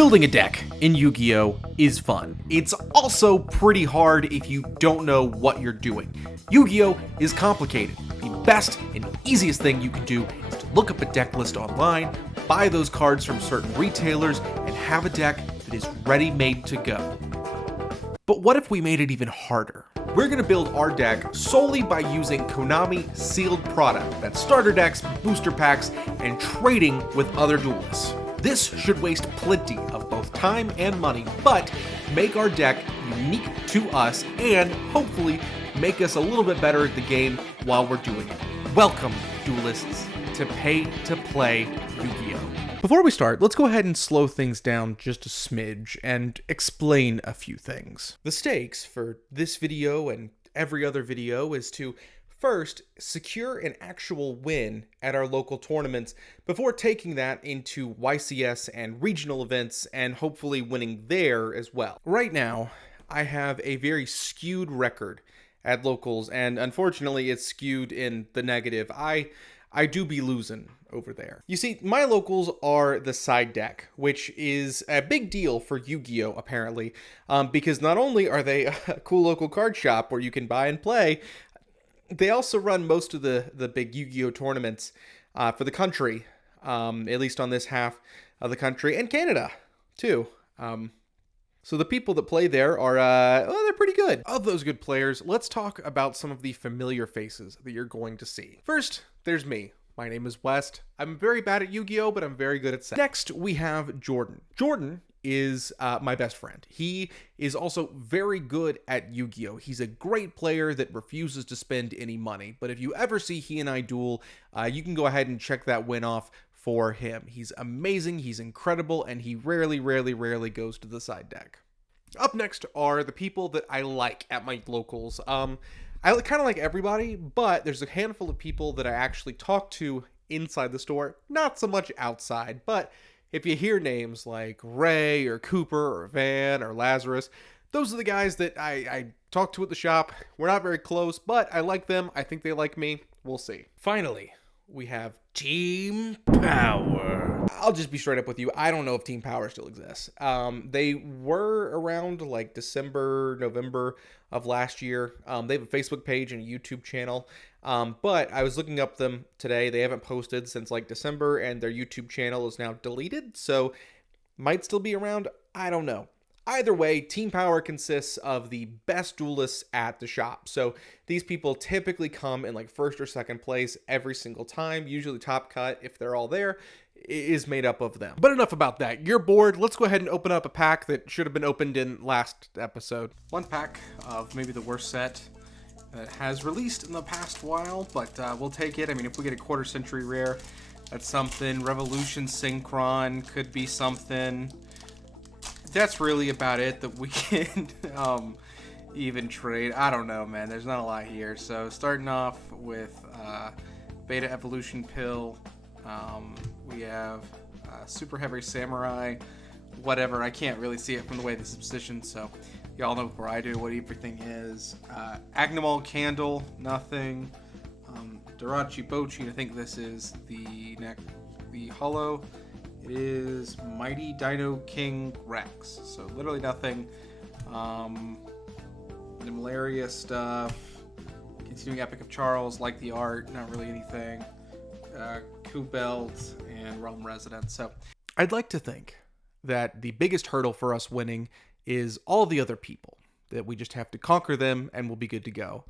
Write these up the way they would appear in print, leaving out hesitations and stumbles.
Building a deck in Yu-Gi-Oh! Is fun. It's also pretty hard if you don't know what you're doing. Yu-Gi-Oh! Is complicated. The best and easiest thing you can do is to look up a deck list online, buy those cards from certain retailers, and have a deck that is ready-made to go. But what if we made it even harder? We're going to build our deck solely by using Konami sealed product, that's starter decks, booster packs, and trading with other duelists. This should waste plenty of both time and money, but make our deck unique to us and hopefully make us a little bit better at the game while we're doing it. Welcome, duelists, to Pay to Play Yu-Gi-Oh! Before we start, let's go ahead and slow things down just a smidge and explain a few things. The stakes for this video and every other video is to first secure an actual win at our local tournaments before taking that into YCS and regional events and hopefully winning there as well. Right now, I have a very skewed record at locals, and unfortunately it's skewed in the negative. I do be losing over there. You see, my locals are the side deck, which is a big deal for Yu-Gi-Oh! Apparently, because not only are they a cool local card shop where you can buy and play, they also run most of the big Yu-Gi-Oh! Tournaments for the country, at least on this half of the country, and Canada, too. So the people that play there are, well, they're pretty good. Of those good players, let's talk about some of the familiar faces that you're going to see. First, there's me. My name is West. I'm very bad at Yu-Gi-Oh!, but I'm very good at set. Next, we have Jordan. Jordan is my best friend. He is also very good at Yu-Gi-Oh! He's a great player that refuses to spend any money. But if you ever see he and I duel, you can go ahead and check that win off for him. He's amazing, he's incredible, and he rarely goes to the side deck. Up next are the people that I like at my locals. I kind of like everybody, but there's a handful of people that I actually talk to inside the store, not so much outside, but if you hear names like Ray or Cooper or Van or Lazarus, those are the guys that I talk to at the shop. We're not very close, but I like them. I think they like me. We'll see. Finally, we have Team Power. I'll just be straight up with you. I don't know if Team Power still exists. They were around like December, November of last year. They have a Facebook page and a YouTube channel. But I was looking up them today. They haven't posted since like December, and their YouTube channel is now deleted. So might still be around. I don't know. Either way, Team Power consists of the best duelists at the shop. So these people typically come in like first or second place every single time. Usually top cut, if they're all there, is made up of them. But enough about that. You're bored. Let's go ahead and open up a pack that should have been opened in last episode. One pack of maybe the worst set that has released in the past while, but we'll take it. I mean, if we get a quarter century rare, that's something. Revolution Synchron could be something. That's really about it that we can even trade. I don't know, man. There's not a lot here. So starting off with Beta Evolution Pill. We have Super Heavy Samurai. Whatever. I can't really see it from the way this is positioned, so y'all know where I do what everything is. Agnemal Candle. Nothing. Darachi Bochi. I think this is the hollow. It is Mighty Dino King Rex. So literally nothing. The malaria stuff. Continuing Epic of Charles. Like the art. Not really anything. Coup Belt and Realm Resident. So I'd like to think that the biggest hurdle for us winning is all the other people. That we just have to conquer them and we'll be good to go.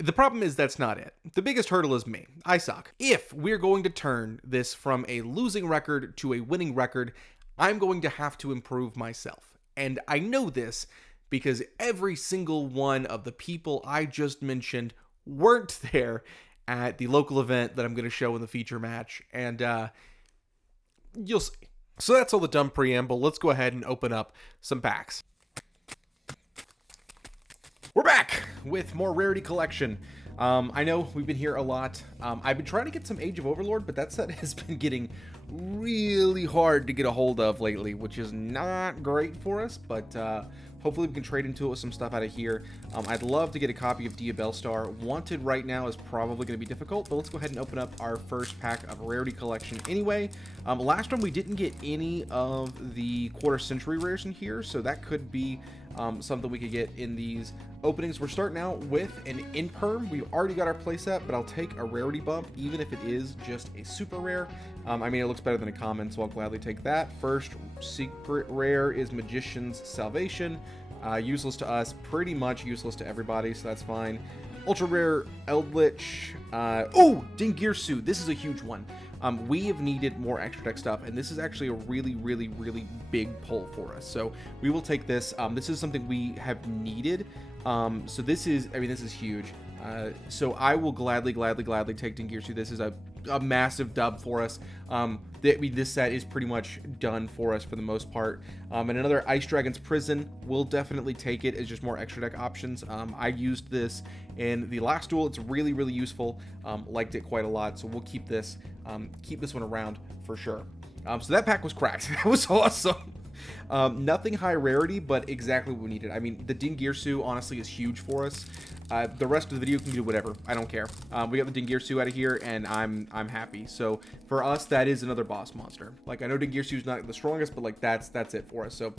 The problem is that's not it. The biggest hurdle is me. I suck. If we're going to turn this from a losing record to a winning record, I'm going to have to improve myself. And I know this because every single one of the people I just mentioned weren't there at the local event that I'm going to show in the feature match. And you'll see. So that's all the dumb preamble. Let's go ahead and open up some packs. We're back with more Rarity Collection. I know we've been here a lot. I've been trying to get some Age of Overlord, but that set has been getting really hard to get a hold of lately, which is not great for us, but Hopefully we can trade into it with some stuff out of here. I'd love to get a copy of Diabellstar. Wanted right now is probably going to be difficult, but let's go ahead and open up our first pack of Rarity Collection anyway. Last one we didn't get any of the quarter century rares in here, so that could be something we could get in these openings. We're starting out with an Imperm. We've already got our playset, but I'll take a rarity bump, even if it is just a super rare. I mean, it looks better than a common, so I'll gladly take that. First secret rare is Magician's Salvation. Useless to us, pretty much useless to everybody, so that's fine. Ultra rare Eldritch. Oh, Dingirsu. This is a huge one. We have needed more extra deck stuff, and this is actually a really, really, really big pull for us. So we will take this. This is something we have needed. So this is, I mean, this is huge. So I will gladly take Dingirsu. This is a massive dub for us. This set is pretty much done for us for the most part. And another Ice Dragon's Prison, we'll definitely take it. It's just more extra deck options. I used this in the last duel. It's really, really useful. Liked it quite a lot. So we'll keep this one around for sure. So that pack was cracked. That was awesome. Nothing high rarity, but exactly what we needed. I mean, the Dingirsu honestly is huge for us. The rest of the video can do whatever. I don't care. We got the Dingirsu out of here, and I'm happy. So for us, that is another boss monster. Like, I know Dingirsu is not the strongest, but like that's it for us. So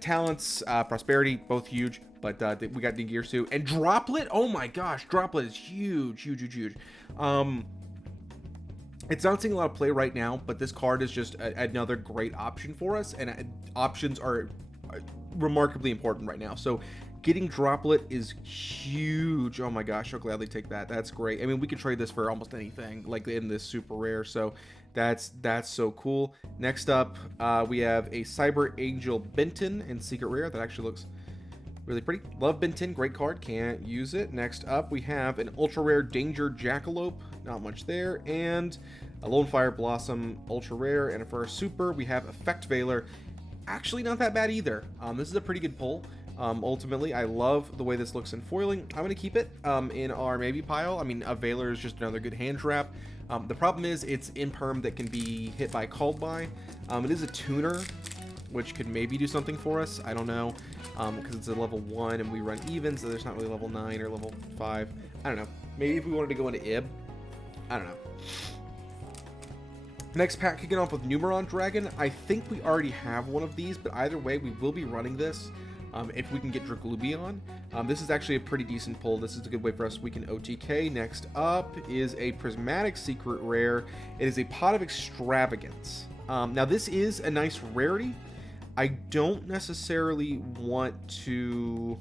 talents, prosperity, both huge. But we got Dingirsu and Droplet. Oh my gosh, Droplet is huge, huge, huge, huge. It's not seeing a lot of play right now, but this card is just another great option for us, and options are remarkably important right now. So getting Droplet is huge. Oh my gosh, I'll gladly take that. That's great. I mean, we could trade this for almost anything, like in this super rare, so that's so cool. Next up, we have a Cyber Angel Benton in secret rare. That actually looks really pretty. Love Benton, great card, can't use it. Next up, we have an ultra rare Danger Jackalope, not much there, and a Lone Fire Blossom, ultra rare. And for our super, we have Effect Veiler, actually not that bad either. This is a pretty good pull. Ultimately, I love the way this looks in foiling. I'm going to keep it in our maybe pile. I mean, a Veiler is just another good hand trap. The problem is it's Imperm that can be hit by, called by. It is a tuner, which could maybe do something for us. I don't know, because it's a level 1 and we run even, so there's not really level 9 or level 5. I don't know. Maybe if we wanted to go into Ib. I don't know. Next pack, kicking off with Numeron Dragon. I think we already have one of these, but either way, we will be running this if we can get Draglubion. This is actually a pretty decent pull. This is a good way for us. We can OTK. Next up is a Prismatic Secret Rare. It is a Pot of Extravagance. Now, this is a nice rarity. I don't necessarily want to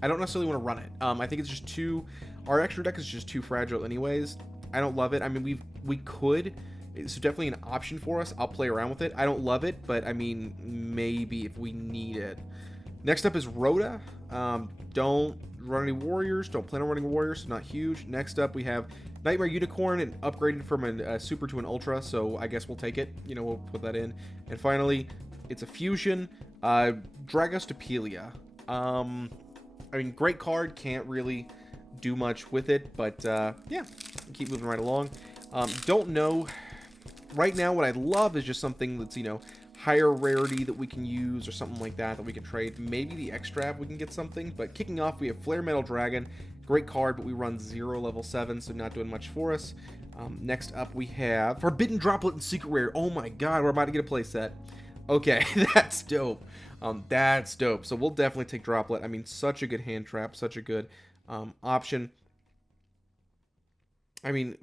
run it. I think it's just too, our extra deck is just too fragile anyways. I don't love it. I mean, we could, it's definitely an option for us. I'll play around with it. I don't love it, but I mean, maybe if we need it. Next up is Rhoda. Don't run any warriors. Don't plan on running warriors, so not huge. Next up, we have Nightmare Unicorn, and upgraded from a super to an ultra, so I guess we'll take it. You know, we'll put that in. And finally, it's a fusion. Dragostopelia. I mean, great card. Can't really do much with it, but yeah, keep moving right along. Don't know. Right now, what I'd love is just something that's, you know, higher rarity that we can use or something like that we can trade. Maybe the extra we can get something, but kicking off, we have Flare Metal Dragon. Great card, but we run 0 level 7, so not doing much for us. Next up, we have Forbidden Droplet and Secret Rare. Oh my god, we're about to get a playset. Okay, that's dope. That's dope. So we'll definitely take Droplet. I mean, such a good hand trap, such a good option. I mean,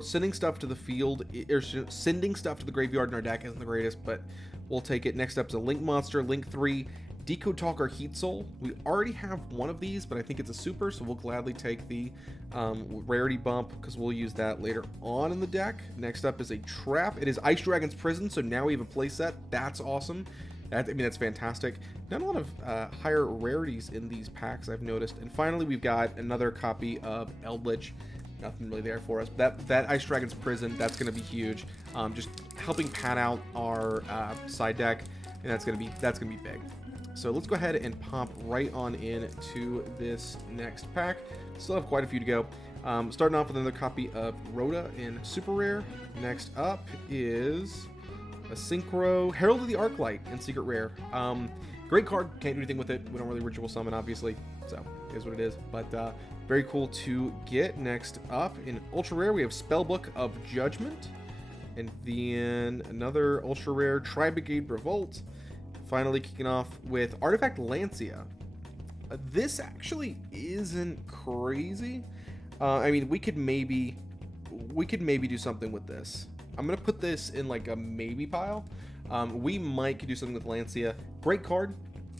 sending stuff to the field, or sending stuff to the graveyard in our deck isn't the greatest, but we'll take it. Next up is a Link Monster, Link 3, Decode Talker, Heat Soul. We already have one of these, but I think it's a super, so we'll gladly take the rarity bump, because we'll use that later on in the deck. Next up is a Trap. It is Ice Dragon's Prison, so now we have a playset. That's awesome. I mean, that's fantastic. Not a lot of higher rarities in these packs, I've noticed. And finally, we've got another copy of Eldritch. Nothing really there for us. That Ice Dragon's Prison, that's going to be huge. Just helping pad out our side deck, and that's going to be big. So let's go ahead and pop right on into this next pack. Still have quite a few to go. Starting off with another copy of Rhoda in Super Rare. Next up is a Synchro Herald of the Arclight in Secret Rare. Great card, can't do anything with it. We don't really ritual summon, obviously, so it is what it is. But very cool to get. Next up, in ultra rare, we have Spellbook of Judgment. And then another ultra rare, Tri-Brigade Revolt. Finally kicking off with Artifact Lancia. This actually isn't crazy. I mean, we could maybe do something with this. I'm gonna put this in like a maybe pile. We might could do something with Lancia. Great card,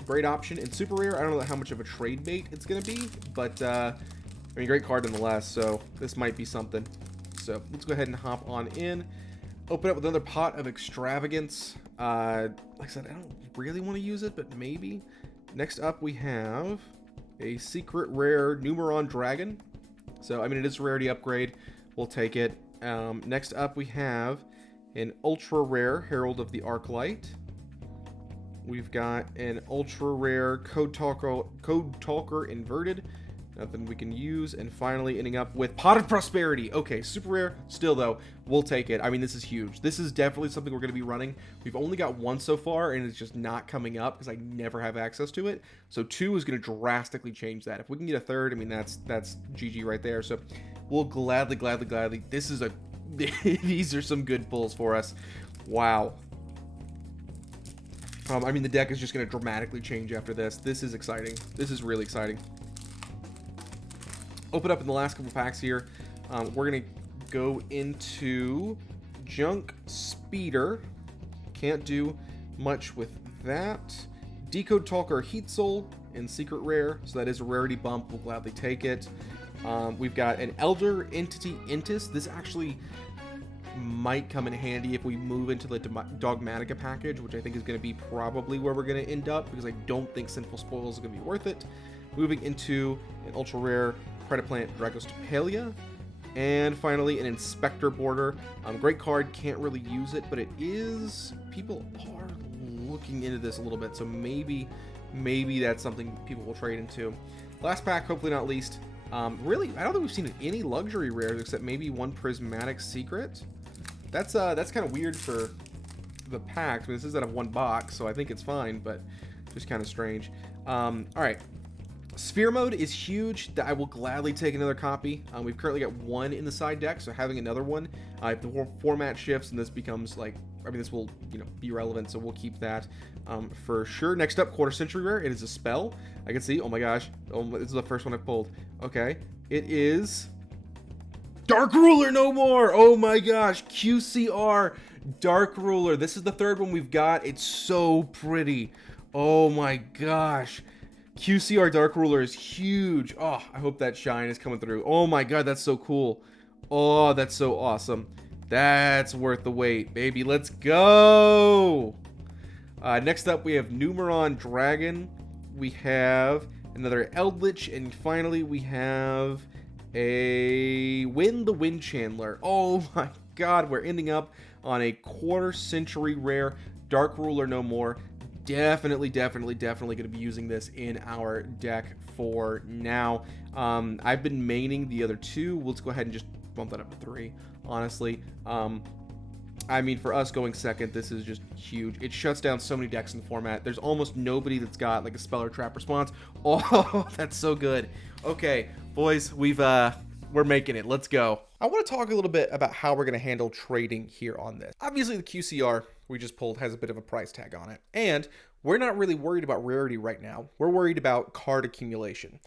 great option, and super rare. I don't know how much of a trade bait it's gonna be, but I mean, great card nonetheless. So this might be something. So let's go ahead and hop on in. Open up with another pot of extravagance. Like I said, I don't really want to use it, but maybe. Next up, we have a secret rare Numeron Dragon. So, I mean, it is a rarity upgrade. We'll take it. Next up, we have an ultra rare Herald of the Arclight. We've got an ultra rare Code Talker Inverted. Nothing we can use. And finally, ending up with Pot of Prosperity. Okay, super rare. Still, though, we'll take it. I mean, this is huge. This is definitely something we're going to be running. We've only got one so far, and it's just not coming up because I never have access to it. So 2 is going to drastically change that. If we can get a third, I mean, that's GG right there. So we'll gladly. This is a... These are some good pulls for us. Wow. I mean, the deck is just going to dramatically change after this. This is exciting. This is really exciting. Open up in the last couple packs here. We're going to go into Junk Speeder. Can't do much with that. Decode Talker Heat Soul in Secret Rare. So that is a rarity bump. We'll gladly take it. We've got an Elder Entity Intis. This actually might come in handy if we move into the Dogmatica package, which I think is going to be probably where we're going to end up, because I don't think Sinful Spoils is going to be worth it. Moving into an ultra rare Predaplant Dragostopelia. And finally, an Inspector Border. Great card, can't really use it, but it is... People are looking into this a little bit, so maybe that's something people will trade into. Last pack, hopefully not least. Really, I don't think we've seen any luxury rares except maybe one Prismatic Secret. That's kind of weird for the packs. I mean, this is out of one box, so I think it's fine, but just kind of strange. All right. Sphere Mode is huge. I will gladly take another copy. We've currently got one in the side deck, so having another one, if the format shifts and this becomes like, I mean, this will, be relevant, so we'll keep that for sure. Next up, Quarter Century Rare. It is a spell. I can see, oh my gosh, this is the first one I've pulled. Okay, it is Dark Ruler no more. Oh my gosh, QCR Dark Ruler. This is the third one we've got. It's so pretty. Oh my gosh. QCR Dark Ruler is huge. Oh, I hope that shine is coming through. Oh my god, that's so cool. Oh, that's so awesome. That's worth the wait, baby. Let's go. Next up, we have Numeron Dragon. We have another Eldritch. And finally, we have a Wind the Wind Chandler. Oh my god, we're ending up on a Quarter Century Rare Dark Ruler no more. Definitely going to be using this in our deck for now. I've been maining the other two. Let's go ahead and just bump that up to 3, honestly. I mean, for us going second, this is just huge. It shuts down so many decks in the format. There's almost nobody that's got like a spell or trap response. Oh, that's so good. Okay, boys, we're making it. Let's go. I want to talk a little bit about how we're going to handle trading here on this. Obviously, the QCR we just pulled has a bit of a price tag on it, and we're not really worried about rarity right now. We're worried about card accumulation.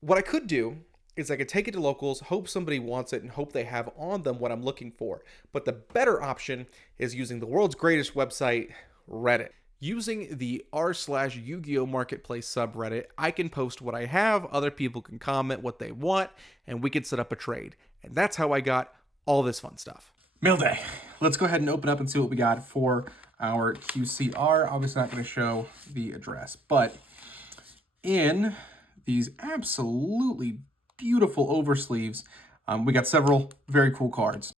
What I could do is I could take it to locals, hope somebody wants it, and hope they have on them what I'm looking for. But the better option is using the world's greatest website, Reddit. Using the r/YuGiOh Marketplace subreddit, I can post what I have, other people can comment what they want, and we can set up a trade. And that's how I got all this fun stuff. Mail day. Let's go ahead and open up and see what we got for our QCR. Obviously not going to show the address, but in these absolutely beautiful oversleeves, we got several very cool cards.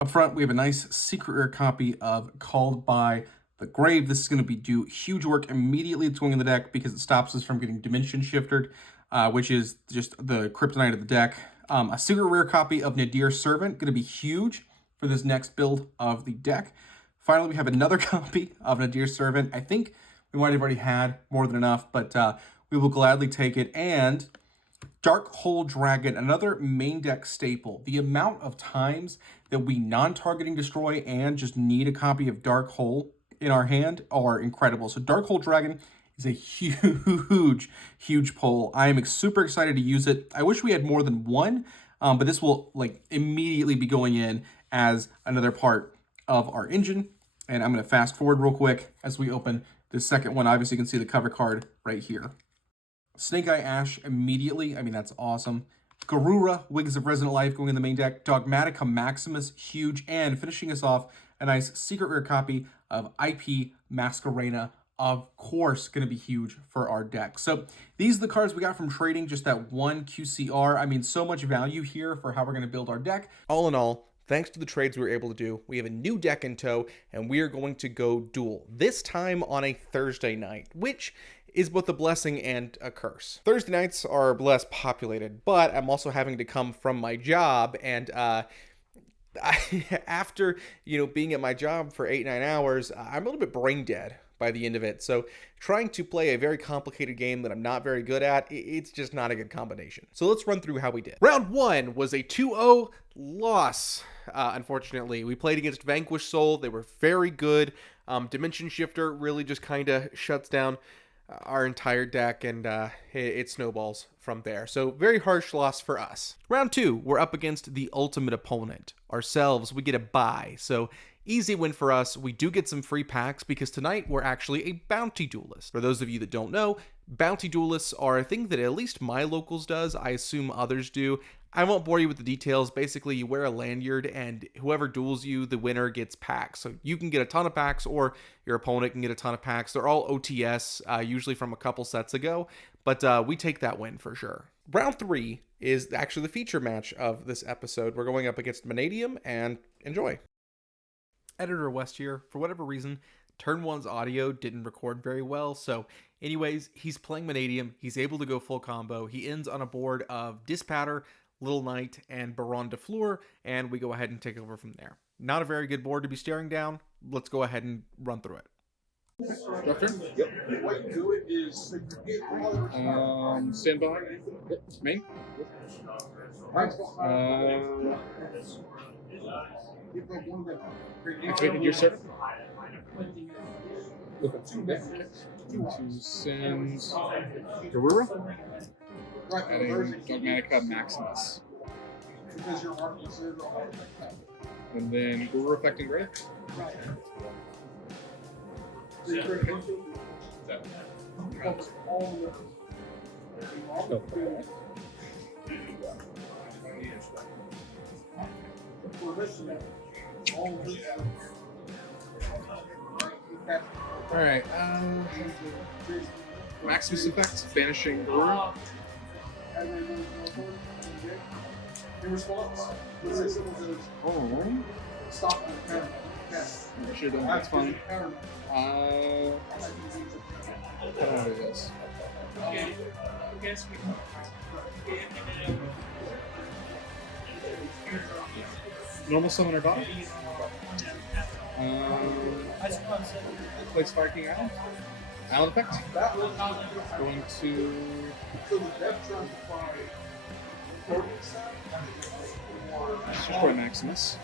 Up front, we have a nice secret rare copy of Called by the Grave. This is going to do huge work immediately. It's going in the deck because it stops us from getting Dimension Shifted, which is just the kryptonite of the deck. A secret rare copy of Nadir Servant, going to be huge for this next build of the deck. Finally, we have another copy of Nadir Servant. I think we might have already had more than enough, but we will gladly take it. And Dark Hole Dragon, another main deck staple. The amount of times that we non-targeting destroy and just need a copy of Dark Hole in our hand are incredible. So Dark Hole Dragon is a huge, huge pull. I am super excited to use it. I wish we had more than one, but this will like immediately be going in as another part of our engine. And I'm going to fast forward real quick as we open the second one. Obviously, you can see the cover card right here. Snake Eye Ash immediately. I mean, that's awesome. Garura, Wigs of Resident Life going in the main deck. Dogmatica Maximus, huge. And finishing us off, a nice secret rare copy of IP Masquerena. Of course, going to be huge for our deck. So these are the cards we got from trading, just that one QCR. I mean, so much value here for how we're going to build our deck. All in all, thanks to the trades we were able to do, we have a new deck in tow, and we are going to go duel. This time on a Thursday night, which is both a blessing and a curse. Thursday nights are less populated, but I'm also having to come from my job, and after being at my job for 8-9 hours, I'm a little bit brain dead by the end of it. So trying to play a very complicated game that I'm not very good at, it's just not a good combination. So let's run through how we did. Round 1 was a 2-0 loss. Unfortunately, we played against Vanquish Soul. They were very good. Dimension Shifter really just kind of shuts down our entire deck, and it snowballs from there. So very harsh loss for us. Round 2, we're up against the ultimate opponent. Ourselves, we get a bye. So easy win for us. We do get some free packs because tonight we're actually a bounty duelist. For those of you that don't know, bounty duelists are a thing that at least my locals does. I assume others do. I won't bore you with the details. Basically, you wear a lanyard, and whoever duels you, the winner gets packs. So you can get a ton of packs, or your opponent can get a ton of packs. They're all OTS, usually from a couple sets ago, but we take that win for sure. Round 3 is actually the feature match of this episode. We're going up against Vanadium, and enjoy. Editor West here. For whatever reason, Turn 1's audio didn't record very well, so anyways, he's playing Vanadium. He's able to go full combo. He ends on a board of Dispatter, Little Knight, and Baron de Fleur, and we go ahead and take over from there. Not a very good board to be staring down. Let's go ahead and run through it. Doctor? Yep. Stand by. Yep. Main. Activated your servant. To send Garura. Adding Dogmatica Maximus. And then Garura affecting Grey. Alright, Maximus effect, banishing Garura. Oh. Sure, that's fine. Yes. Normal summoner god. Place Fire King Island. Island effect. Going to destroy Maximus.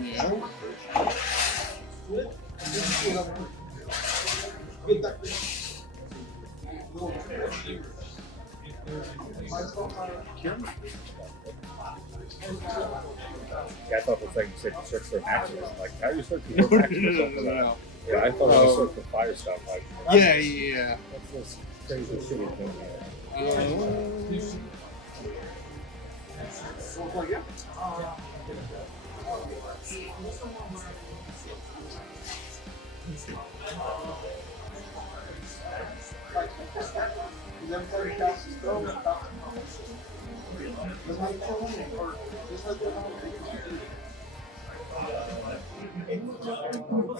Yeah. Yeah, I thought it was like you said you search for Maximus. Like, how do you search for Maximus? No. Yeah, I thought I searched for fire stuff. Like, Yeah. what's this crazy shitty thing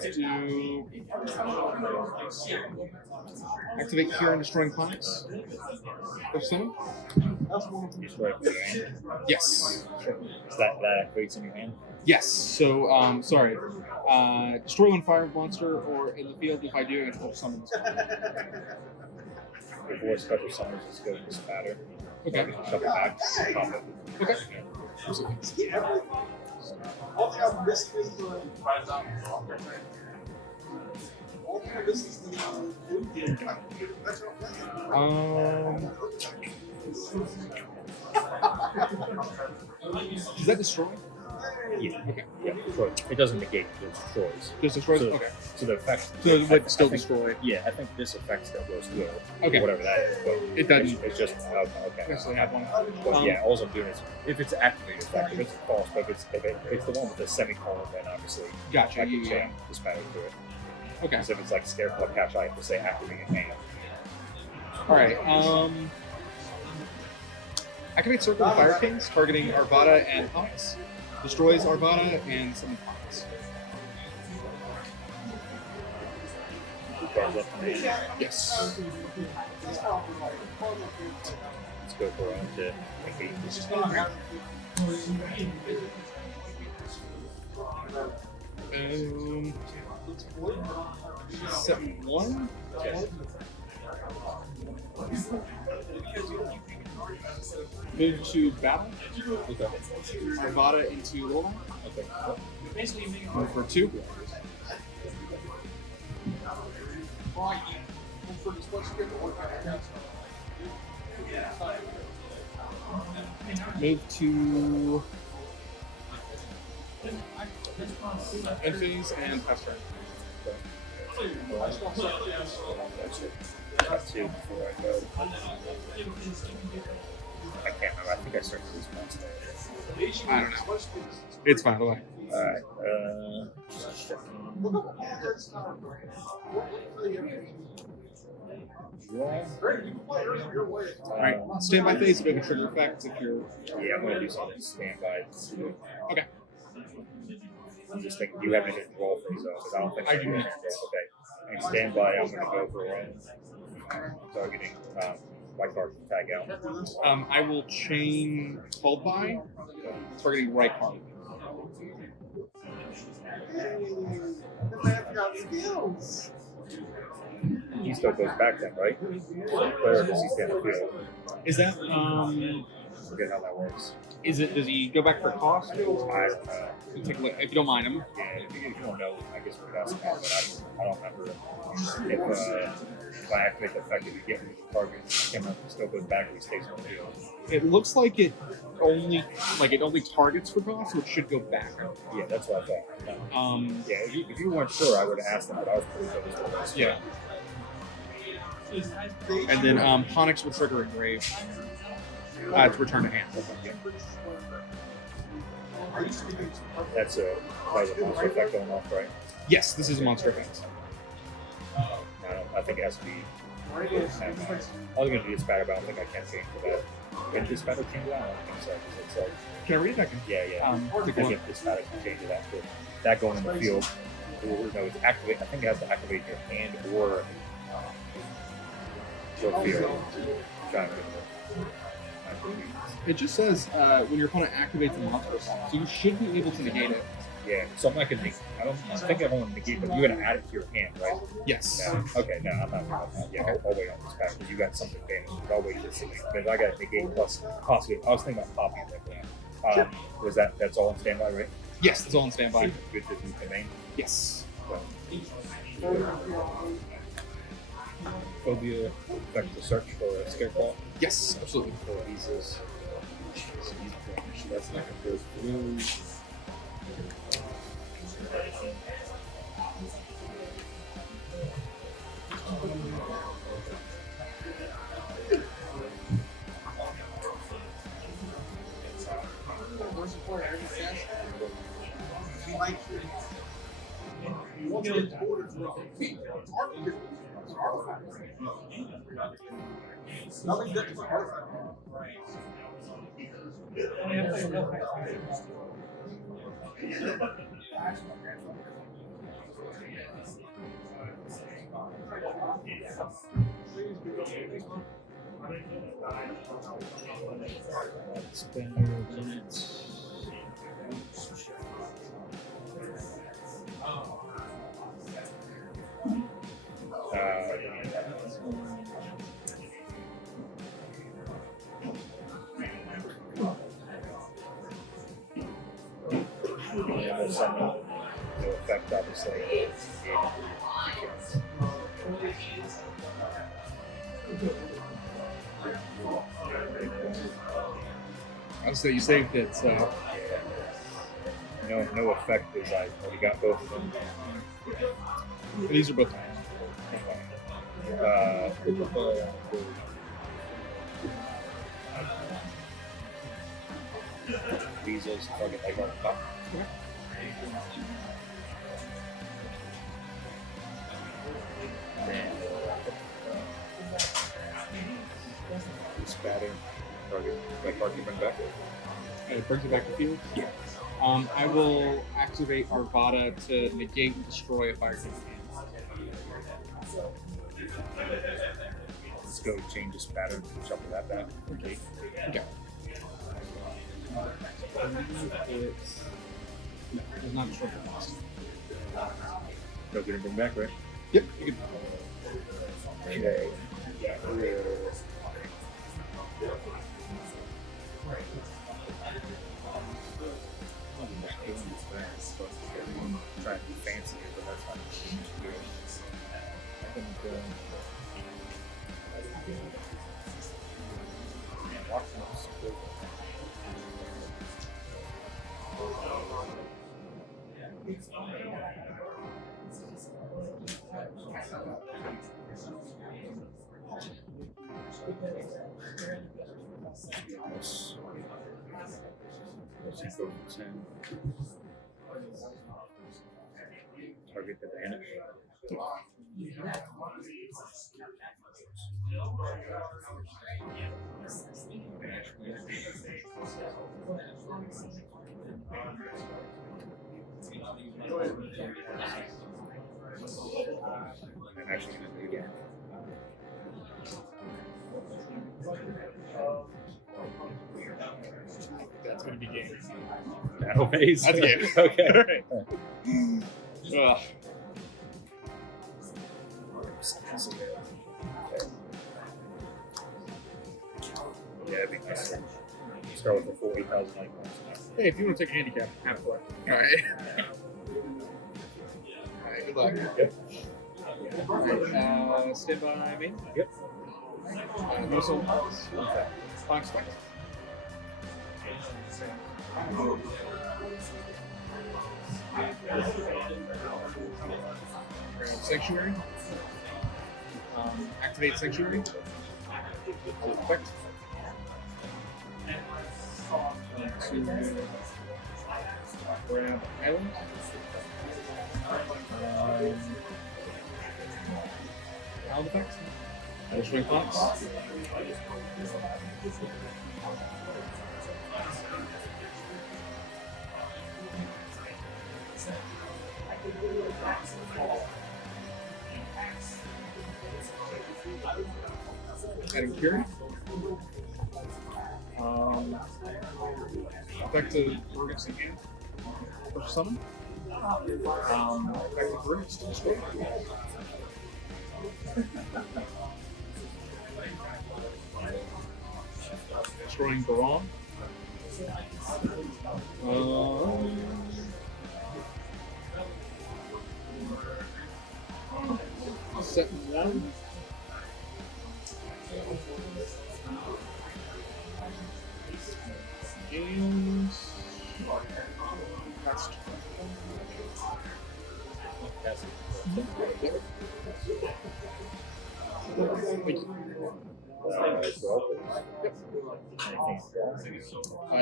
Let's do activate cure and destroying planets. First summon? Destroy it for your hand. Yes. Sure. Is that activates in your hand? Yes. So, sorry. Destroy one fire monster or in the field. If I do, I will summon this one. Before special summons, just go to the spatter. Okay. Shove it back. Pop it. Okay. Absolutely. Does that destroy? Yeah. Okay. Yeah. Destroy. It doesn't negate. It destroys. Does destroy? So, Okay. So the effect. So it would still I think, destroy. Yeah, I think this effect still goes through. Okay. Whatever that is, but It doesn't. It's just okay. Actually have one. But yeah, all I'm doing is if it's activated effect, if it's false, but if it's the one with the semicolon, then obviously Gotcha. I can Yeah. jam the spatter to it. Okay. Because if it's like Scarecrow Catch, I have to say activate hand. All right. Activate Circle of Fire Kings, targeting Arvada and Onyx. Destroys Arvada and summons Onyx. Yes. Let's go for one to negate this. Set one. Move to battle. Okay. Arvada into Lowland. Okay. Move for 2. Move to Infinities and pass turn. Got 2 before I go. I can't remember. I think I searched these once. I don't know. It's fine. Bye. Alright. Alright. Standby phase, you have a trigger effect if you're. Yeah, I'm going to do something standby. Okay. I'm just thinking, do you have anything to roll for these? Because I don't think I do not. Okay. And standby, I'm going to go for targeting white card tag out. I will chain 12 by targeting right card. He still goes back then, right? Or does he stay on the field? Is that I forget how that works. Is it? Does he go back for cost? I don't know. You take a look if you don't mind him. Yeah, if you don't know, I guess we could ask him, but I don't remember if I activate the effect if you get rid of the target, I can't remember if it still goes back or he stays on the field. It looks like it only targets for cost, which should go back. Yeah, that's what I thought. Yeah, if you weren't sure, I would have asked him, but I was pretty sure it was Yeah. And then Onyx will trigger a grave to return to hand. That's a monster effect going off, right? Yes, this is a monster effect. I think it has to be. I was going to do this battle, but I don't think I can change for that. Can this battle change that? I don't think so. 'Cause it's like, Can I read it? I can. yeah. I take think one. if this battle can change it after that going in the field. No, it's activate. I think it has to activate your hand or your field. Trying to It just says when your opponent activates a monster effect, so you should be able to negate it. Yeah, so I'm not gonna. I think I don't want to negate, but you're gonna add it to your hand, right? Yes. Yeah. Okay. No, I'm not doing that. Yeah, I'll wait on this battle because you got something damaged. I'll wait this thing because I got negate plus possibly. I was thinking about popping it like that. Was that's all on standby, right? Yes, it's all on standby. Good to move the main. Yes. Phobia, effect to search for a Scarecrow. Yes, absolutely. For Aces. That's not gonna go through. Spend your limits. No effect, obviously. I'll say you saved it, so No effect is I already got both of them. these are both times. Weasels target like on top. Spatter target. Like target bring back. And it brings it back to field? Yeah. I will activate Arvada to negate and destroy a fire team. Let's go change the spatter. Shuffle that back. Okay. Okay. It's not destroy the cost. No good to bring back, right? Yep, you can. Okay. Trying to be fancy, but that's not. I think. Let's go for 10. Target the vanish. I'm actually going to do it again. That's going to be game. Battle phase? That's game. Okay. Alright. Ugh. Yeah, it'd be nice to start with the full 8,000 icons. Hey, if you want to take a handicap, have it. Alright. Alright, good luck. Yep. Alright, stand by me. Yep. No soul parts. Okay. Five seconds. Sanctuary. Activate Sanctuary. Effect. To grab Island. Island effect. Swing Fox. Adding Fury. Effective Verdict in hand. First summon. Effective Verdict to destroy. Destroying Baron. Setting one. Games. That's Thank you.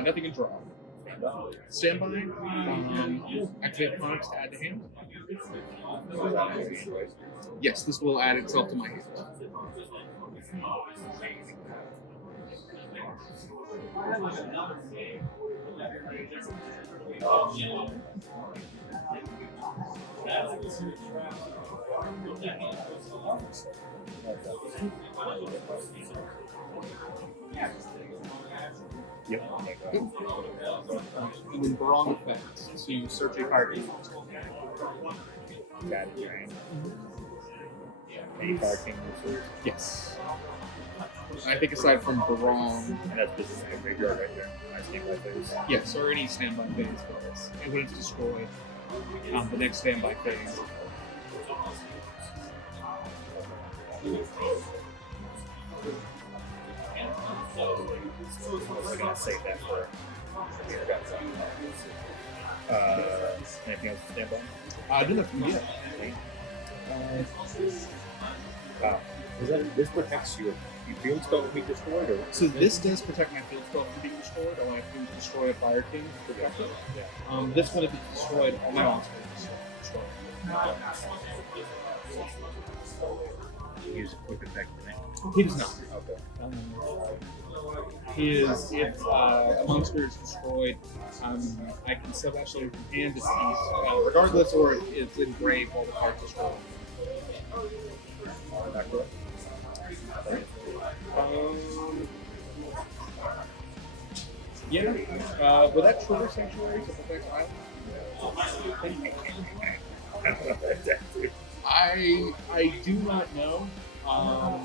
Nothing can draw. Standby. Activate cards to add to hand. Yes, this will add itself to my hand. Yep. And then Barong effects. So you search a fire king. That is right. Any fire king reserve. Yes. I think aside from Barong, And that's business in the graveyard right there. I stand by phase. yes, or any standby phase, but and when it's destroyed, the next standby phase. I'm gonna save that for anything else to stand by? I do nothing yet. Is that this protects your field spell from being destroyed, or So this does protect my field spell from being destroyed. All I have to do is destroy a fire king to protect it. yeah? This one, if it's destroyed, all my monsters destroyed. Use a quick effect for that. He does not. Okay. Is if a monster is destroyed, I can sub actually from hand to cease, regardless, or if it's in grave while the card's destroyed. Not correct. Yeah. Would that trigger sanctuary to protect island? I do not know. I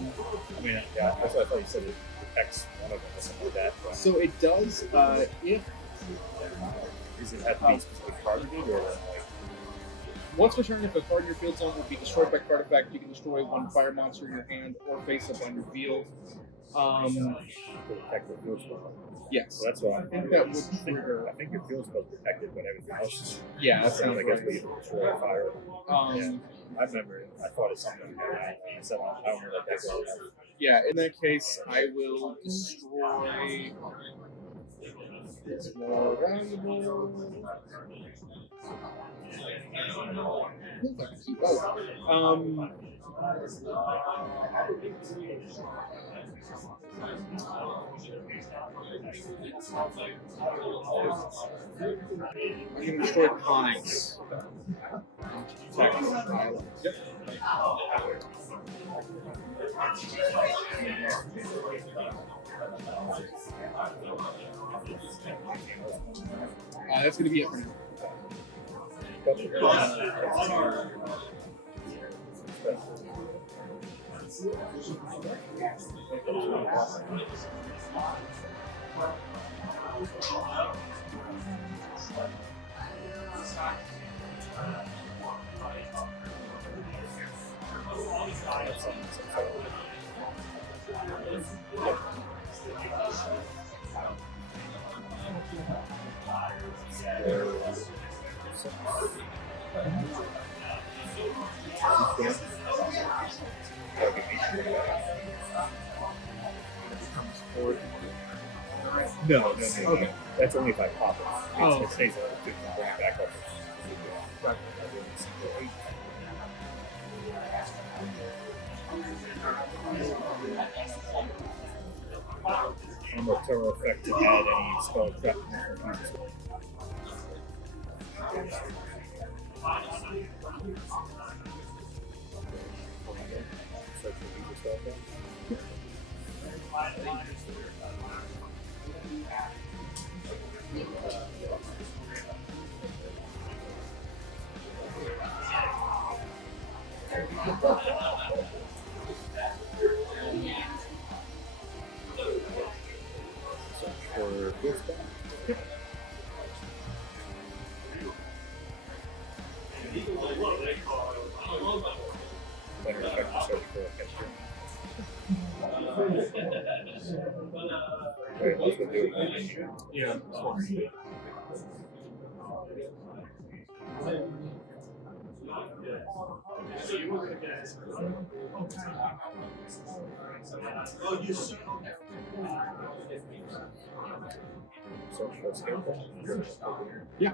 mean, yeah, that's what I thought you said. It protects one of them or something like that. But So it does. If does it have to be specific targeted, or like? once returned, if a card in your field zone would be destroyed by card effect, you can destroy one fire monster in your hand or face up on your field. Protect the field spell. Yes. So that's what I I'm think that would trigger. I think your field spell's protected, but everything else is. Yeah, that sounds sounds like right. that's what you destroy a fire. Um, I remember. I thought it's something like that. I don't remember that well enough. yeah, in that case, I will destroy. It's more valuable. I think I can keep both. I'm going to destroy Pines. Yep. That's going to be it for now. No. Okay. That's only if I pop it. Oh. It stays on the and bring it back up. And the terror effect to add any spell trap. For this spell. Better effect to search for a picture. Wait, what's it doing? Yeah. Search for a scarecrow. Yeah.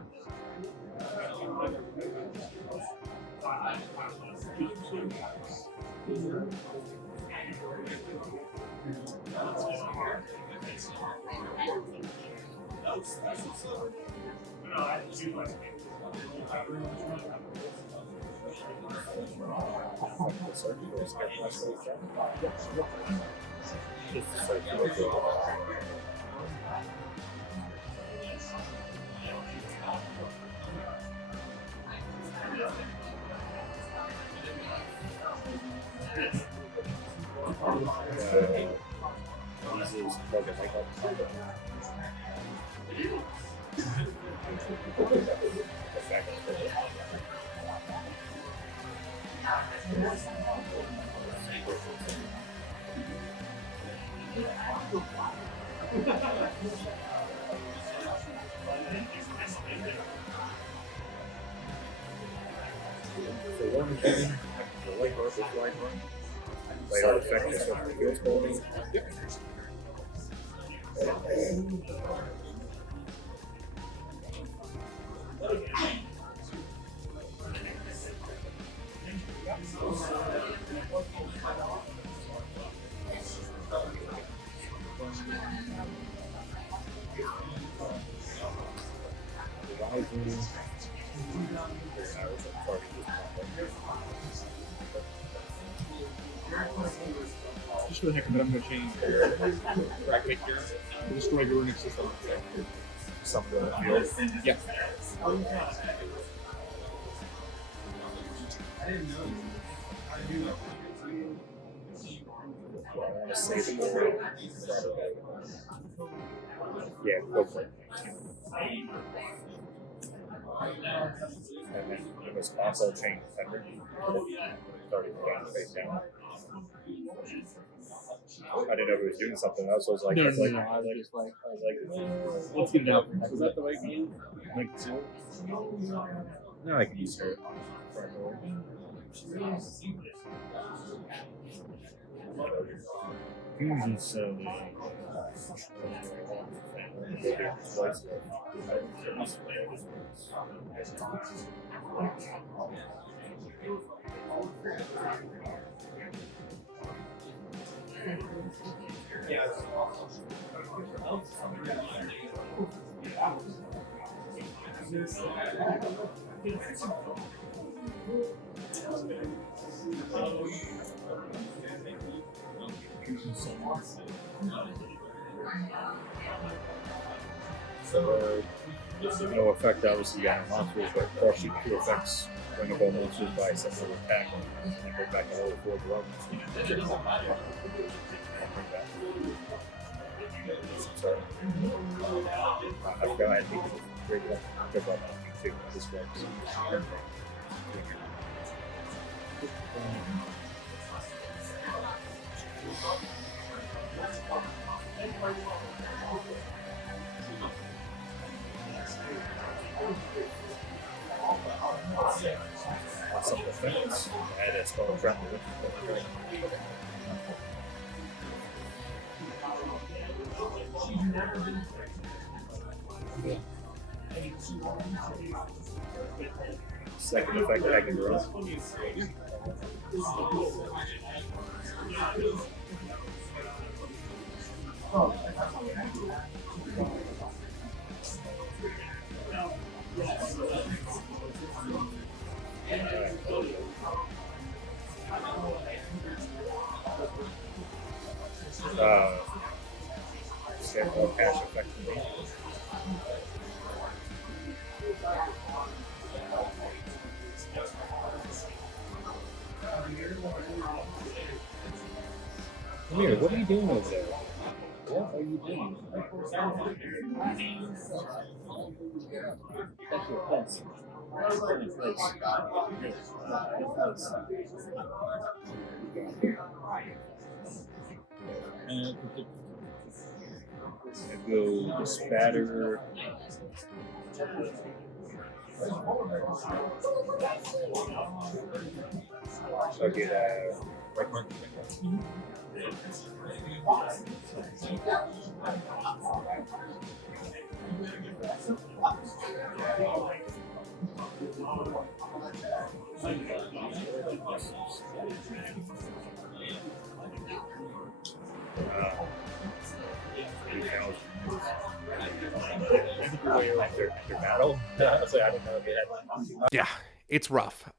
Layout effect is what feels quality. Just for the heck of it, I'm going to change fragment here to destroy the runic system. Something in the field. Yeah. I want to save it more. Yeah, go for it. And then in response, I'll change defender. Starting to face down. I didn't know if he was doing something else. So I was like, No, I was like, I was like, let's get it out. Was that the right game? Like, no, I can use her. Fusion so no effect obviously on monsters, but crush two effects bring about monsters by a separate attack and then go back and roll for the run. Sorry. I forgot I think it was great luck to pick up on too. This works. Some defense and a spell trap. Second effect I can run. Get more cash effect for me. Come here, what are you doing over there? What are you doing? Thank you, thanks. I go to spatter. So I get right mark. Their battle. So I didn't know if they had. Yeah, It's rough.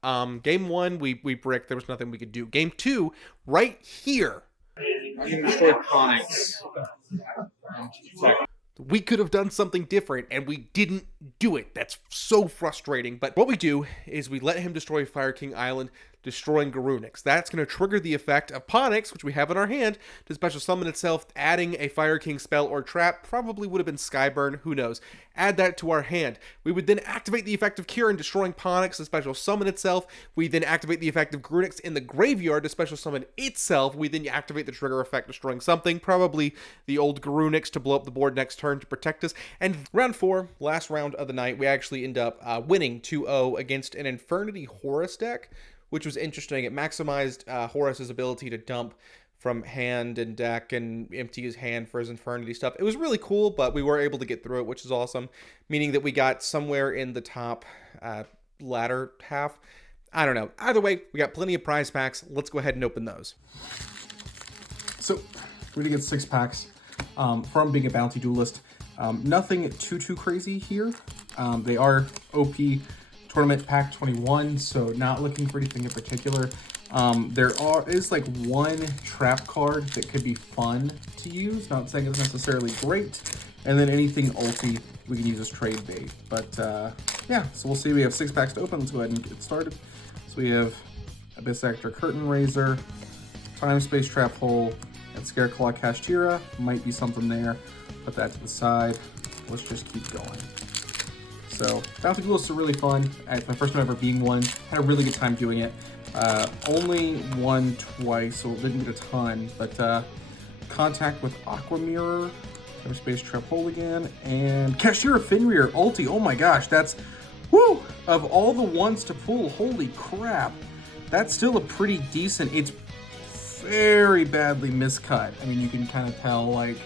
Game 1, we bricked. There was nothing we could do. Game 2, right here, I'm going to destroy Ponyx. we could have done something different, and we didn't do it. That's so frustrating. But what we do is we let him destroy Fire King Island, destroying Garunix. That's going to trigger the effect of Ponyx, which we have in our hand, to special summon itself, adding a Fire King spell or trap. Probably would have been Skyburn, who knows. Add that to our hand. We would then activate the effect of Kieran, destroying Ponyx to special summon itself. We then activate the effect of Garunix in the graveyard to special summon itself. We then activate the trigger effect, destroying something, probably the old Garunix, to blow up the board next turn to protect us. And round 4, last round of the night, we actually end up winning 2-0 against an Infernity Horus deck, which was interesting. It maximized Horus's ability to dump from hand and deck and empty his hand for his Infernity stuff. It was really cool, but we were able to get through it, which is awesome, meaning that we got somewhere in the top latter half. I don't know. Either way, we got plenty of prize packs. Let's go ahead and open those. So we're gonna get 6 packs from being a bounty duelist. Nothing too crazy here. They are OP Tournament Pack 21, so not looking for anything in particular. There is like one trap card that could be fun to use, not saying it's necessarily great, and then anything ulti we can use as trade bait. But yeah, so we'll see. We have 6 packs to open. Let's go ahead and get started. So we have Abyss Actor Curtain Raiser, Time Space Trap Hole, and Scareclaw Kashtira. Might be something there. Put that to the side. Let's just keep going. So Bounty Duelists are really fun. It's my first time ever being one. Had a really good time doing it. Only won twice, so didn't get a ton. But Contact with Aqua Mirror, Time Space Trap Hole again, and Kashtira Fenrir ulti. Oh my gosh, that's woo! Of all the ones to pull, holy crap! That's still a pretty decent. It's very badly miscut. I mean, you can kind of tell like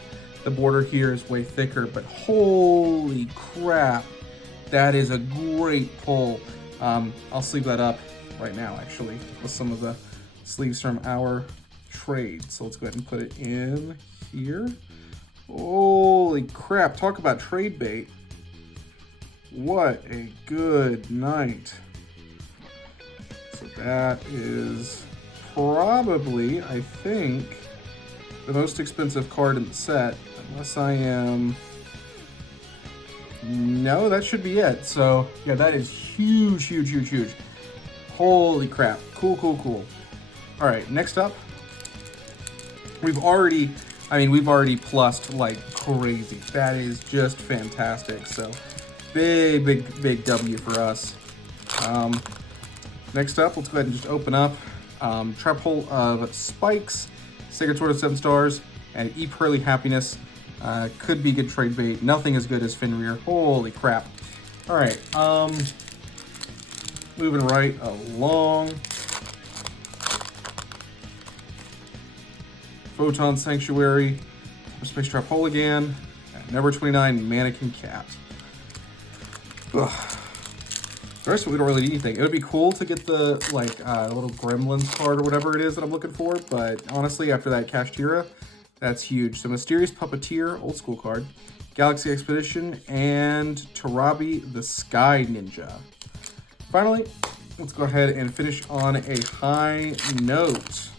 the border here is way thicker, but holy crap, that is a great pull. I'll sleeve that up right now, actually, with some of the sleeves from our trade. So let's go ahead and put it in here. Holy crap, talk about trade bait. What a good night. So that is probably, I think, the most expensive card in the set, unless I am... No, that should be it. So yeah, that is huge. Holy crap. Cool. All right, next up, we've already plussed like crazy. That is just fantastic. So big W for us. Next up, let's go ahead and just open up Trap Hole of Spikes, Sacred Sword of 7 Stars, and E Pearly Happiness. Could be good trade bait. Nothing as good as Fenrir. Holy crap. All right, moving right along. Photon Sanctuary, Space Trap Hole again, and number 29, Mannequin Cat. Ugh. The rest of it, we don't really need anything. It would be cool to get the little Gremlins card or whatever it is that I'm looking for, but honestly, after that Kashtira, that's huge. So Mysterious Puppeteer, old school card, Galaxy Expedition, and Tarabi the Sky Ninja. Finally, let's go ahead and finish on a high note.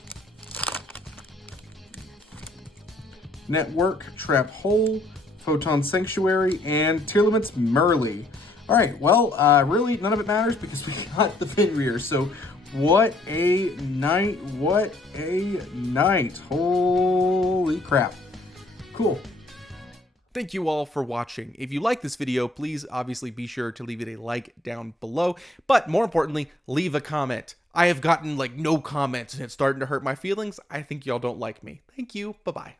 Network, Trap Hole, Photon Sanctuary, and Tearlament's Merly. All right, well, really none of it matters because we got the Fenrir. So what a night, holy crap. Cool. Thank you all for watching. If you like this video, please obviously be sure to leave it a like down below, but more importantly, leave a comment. I have gotten like no comments and it's starting to hurt my feelings. I think y'all don't like me. Thank you. Bye-bye.